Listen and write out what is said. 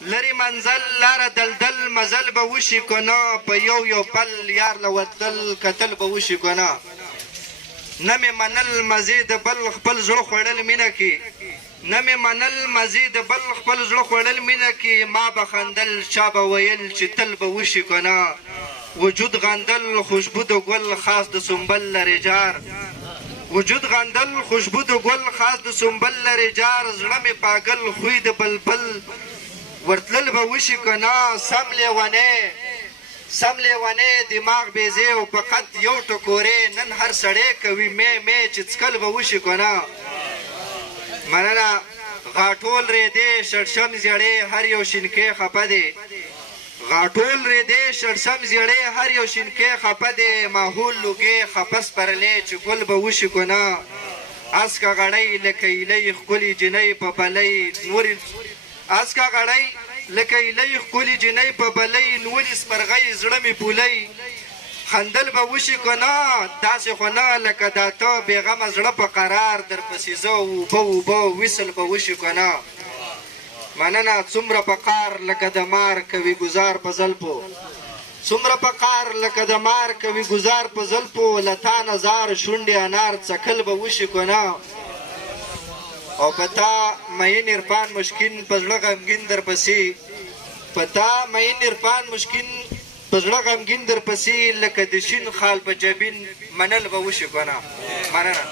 لري منزل لاره دلدل مزل به وشي که نه په یو یو پل یار له ورتل کتل به وشي که نه نه مې منل مزې د بل خپل زړه خوړل مینه کې نه مې منل مزې د بل خپل زړه خوړل مینه کې ما به خندل چا به ویل چې تل به وشي که نه وجود غندل خوشبو د ګل خاص د سنبل لرې جار وجود غندل خوشبو د ګل خاص د سنبل لرې جار زړه مې پاگل خوی د بلبل ورتلل به وشي که نه سم لیونی دماغ بیزی او په قد یو ټکورې نن هر سړی کوي می چې څکل به وشي که نه مننه غاټول ریدې شړشم زیړې هر یو شینکې خفه دی غاټول ریدې شړشم زیړې هر یو شینکې خفه دی ماحول لوګې خفه سپرلې چې ګل به وشي که نه اسکه غړۍ لکه ایلۍ ښکلې جنۍ په بلۍ نورې اسکه غړۍ لکه ایلۍ ښکلې جنۍ په بلۍ نورې سپرغۍ زړه مې پولۍ خندل به وشي که نه داسې خو نه لکه دا ته بېغمه زړه په قرار درپسې زه اوبه ویسل به وشي که نه مننه څومره په قار لکه د مار کوي ګزار په زلفو څومره په قار لکه د مار کوي ګزار په زلفو له تا نظار شونډې انار څکل به وشي که نه او په تا مین عرفان مشکین په زړه غمګین درپسې په تا مین عرفان مشکین په زړه غمګین درپسې لکه د شین خال په جبین منل به وشي که نه مننه